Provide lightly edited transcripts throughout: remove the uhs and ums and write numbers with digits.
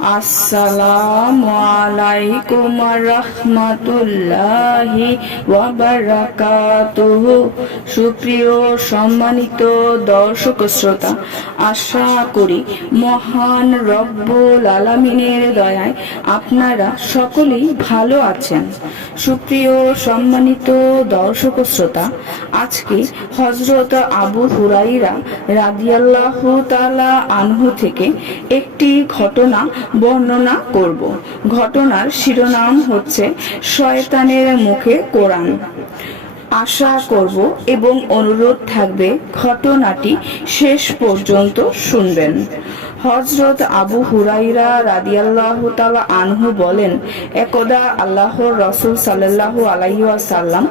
আসসালামু আলাইকুম রাহমাতুল্লাহি ওয়া বারাকাতুহু। সুপ্রিয় সম্মানিত দর্শক শ্রোতা, আশা করি মহান রব্বুল আলামিনের দয়ায় আপনারা সকলেই ভালো আছেন। সুপ্রিয় সম্মানিত দর্শক শ্রোতা, আজকে হযরত আবু হুরাইরা রাদিয়াল্লাহু তাআলা আনহু থেকে একটি ঘটনা বর্ণনা করব। ঘটনার শিরোনাম হচ্ছে শয়তানের মুখে কোরআন। আশা করব এবং অনুরোধ থাকবে ঘটনাটি শেষ পর্যন্ত শুনবেন। হযরত আবু হুরাইরা রাদিয়াল্লাহু তাআলা আনহু বলেন, একদা আল্লাহর রাসূল সাল্লাল্লাহু আলাইহি ওয়াসাল্লাম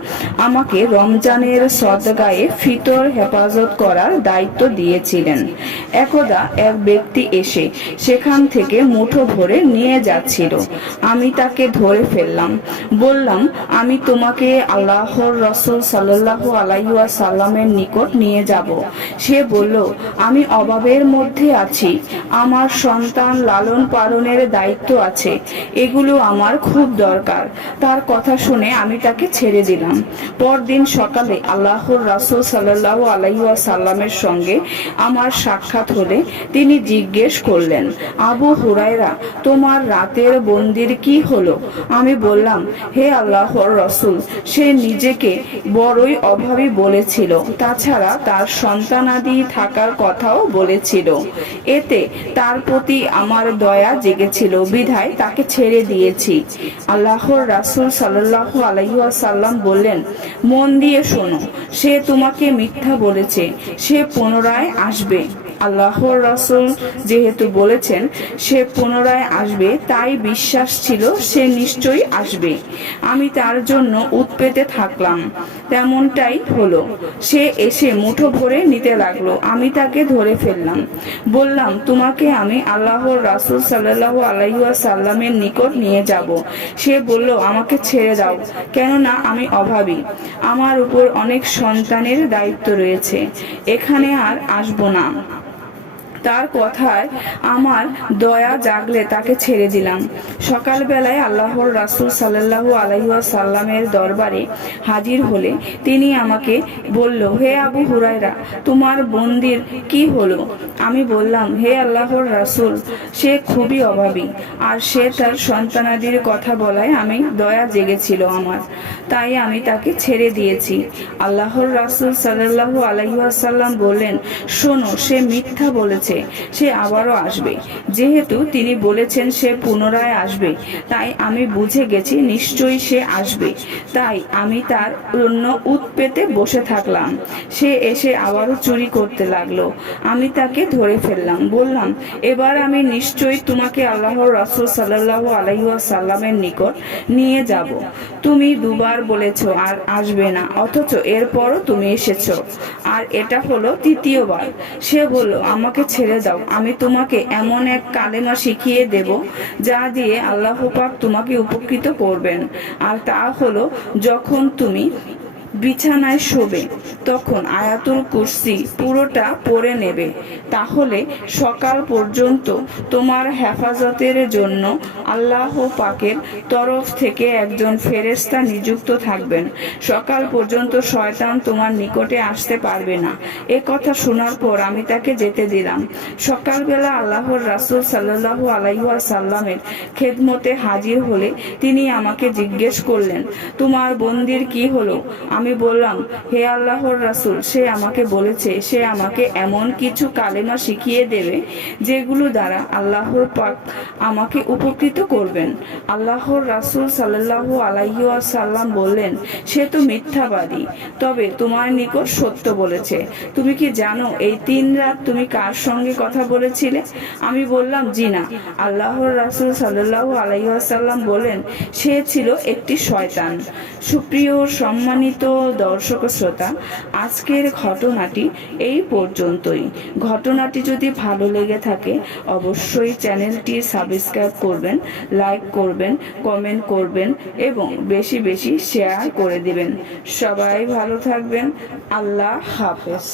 আমাকে রমজানের সদকায়ে ফিতর হেফাজত করার দায়িত্ব দিয়েছিলেন। একদা এক ব্যক্তি এসে সেখান থেকে মুঠো ভরে নিয়ে যাচ্ছিল। আমি তাকে ধরে ফেললাম। বললাম, আমি তোমাকে আল্লাহর রাসূল সাল্লাল্লাহু আলাইহি ওয়াসাল্লামের নিকট নিয়ে যাব। সে বলল, আমি অভাবের মধ্যে আছি, আমার সন্তান লালন পালনের দায়িত্ব আছে, এগুলো আমার খুব দরকার। তার কথা শুনে আমি তাকে ছেড়ে দিলাম। পরদিন সকালে আল্লাহর রাসূল সাল্লাল্লাহু আলাইহি ওয়াসাল্লামের সঙ্গে আমার সাক্ষাৎ হলে তিনি জিজ্ঞেস করলেন, আবু হুরায়রা, তোমার রাতের বন্দির কি হলো? আমি বললাম, হে আল্লাহর রাসূল, সে নিজেকে বড়ই অভাবী বলেছিল, তাছাড়া তার সন্তানাদি থাকার কথাও বলেছিল। এতে তার প্রতি আমার দয়া জেগেছিল, বিধায় তাকে ছেড়ে দিয়েছি। আল্লাহর রাসূল সাল্লাল্লাহু আলাইহি ওয়াসাল্লাম বললেন, মন দিয়ে শোনো, সে তোমাকে মিথ্যা বলেছে, সে পুনরায় আসবে। আল্লাহর রাসূল যেহেতু বলেছেন সে পুনরায় আসবে, তাই বিশ্বাস ছিল সে নিশ্চয়ই আসবে। আমি তার জন্য উৎপেতে থাকলাম। তেমনটাই হলো। সে এসে মুঠো ভরে নিতে লাগলো। আমি তাকে ধরে ফেললাম। বললাম, তোমাকে আমি আল্লাহর রাসূল সাল্লাল্লাহু আলাইহি ওয়াসাল্লামের নিকট নিয়ে যাব। সে বলল, আমাকে ছেড়ে দাও, কেননা আমি অভাবী, আমার উপর অনেক সন্তানের দায়িত্ব রয়েছে, এখানে আর আসবো না। তার কথায় আমার দয়া জাগলে তাকে ছেড়ে দিলাম। সকালবেলায় আল্লাহর রাসূল সাল্লাল্লাহু আলাইহি ওয়াসাল্লামের দরবারে হাজির হলে তিনি আমাকে বলল, হে আবু হুরায়রা, তোমার বন্দির কি হলো? আমি বললাম, হে আল্লাহর রাসূল, সে খুবই অভাবী, আর সে তার সন্তানাদির কথা বলায় আমি দয়া জেগেছিল আমার, তাই আমি তাকে ছেড়ে দিয়েছি। আল্লাহর রাসূল সাল্লাল্লাহু আলাইহি ওয়াসাল্লাম বললেন, শোনো, সে মিথ্যা বলেছে, সে আবারও আসবে। যেহেতু তিনি বলেছেন সে পুনরায় আসবে, তাই আমি বুঝে গেছি নিশ্চয়ই সে আসবে। তাই আমি তার জন্য উৎপেতে বসে থাকলাম। সে এসে আবারও চুরি করতে লাগলো। আমি তাকে ধরে ফেললাম। বললাম, এবার আমি নিশ্চয়ই তোমাকে আল্লাহর রাসূল সাল্লাল্লাহু আলাইহি ওয়াসাল্লামের নিকট নিয়ে যাব। তুমি দুবার বলেছো আর আসবে না, অথচ এরপরও তুমি এসেছো, আর এটা হলো তৃতীয়বার। সে বলল, আমাকে ছেড়ে দাও, আমি তোমাকে এমন এক কালেমা শিখিয়ে দেব যা দিয়ে আল্লাহ পাক তোমাকে উপকৃত করবেন। আর তা হলো, যখন তুমি বিছানায় শোবে তখন আয়াতুল কুরসি পুরোটা পড়ে নেবে, তাহলে সকাল পর্যন্ত তোমার হেফাজতের জন্য আল্লাহ পাকের তরফ থেকে একজন ফেরেশতা নিযুক্ত থাকবেন। সকাল পর্যন্ত শয়তান তোমার নিকটে আসতে পারবে না। এ কথা শোনার পর আমি তাকে যেতে দিলাম। সকালবেলা আল্লাহর রাসূল সাল্লাল্লাহু আলাইহি ওয়াসাল্লামের খেদমতে হাজির হলে তিনি আমাকে জিজ্ঞেস করলেন, তোমার বন্দির কি হলো? আমি বললাম, হে আল্লাহর রাসূল, সে আমাকে বলেছে সে আমাকে এমন কিছু কালেমা শিখিয়ে দেবে যেগুলো দ্বারা আল্লাহর পাক আমাকে উপকৃত করবেন। আল্লাহর রাসূল সাল্লাল্লাহু আলাইহি ওয়াসাল্লাম বললেন, সে তো মিথ্যাবাদী, তবে তোমার নিকট সত্য বলেছে। তুমি কি জানো এই 3 রাত তুমি কার সঙ্গে কথা বলেছিলে? আমি বললাম, জি না। আল্লাহর রাসূল সাল্লাল্লাহু আলাইহি ওয়াসাল্লাম বলেন, সে ছিল একটি শয়তান। সুপ্রিয় সম্মানিত দর্শক শ্রোতা, আজকের ঘটনাটি এই পর্যন্তই। ঘটনাটি যদি ভালো লেগে থাকে অবশ্যই চ্যানেলটি সাবস্ক্রাইব করবেন, লাইক করবেন, কমেন্ট করবেন এবং বেশি বেশি শেয়ার করে দিবেন। সবাই ভালো থাকবেন। আল্লাহ হাফেজ।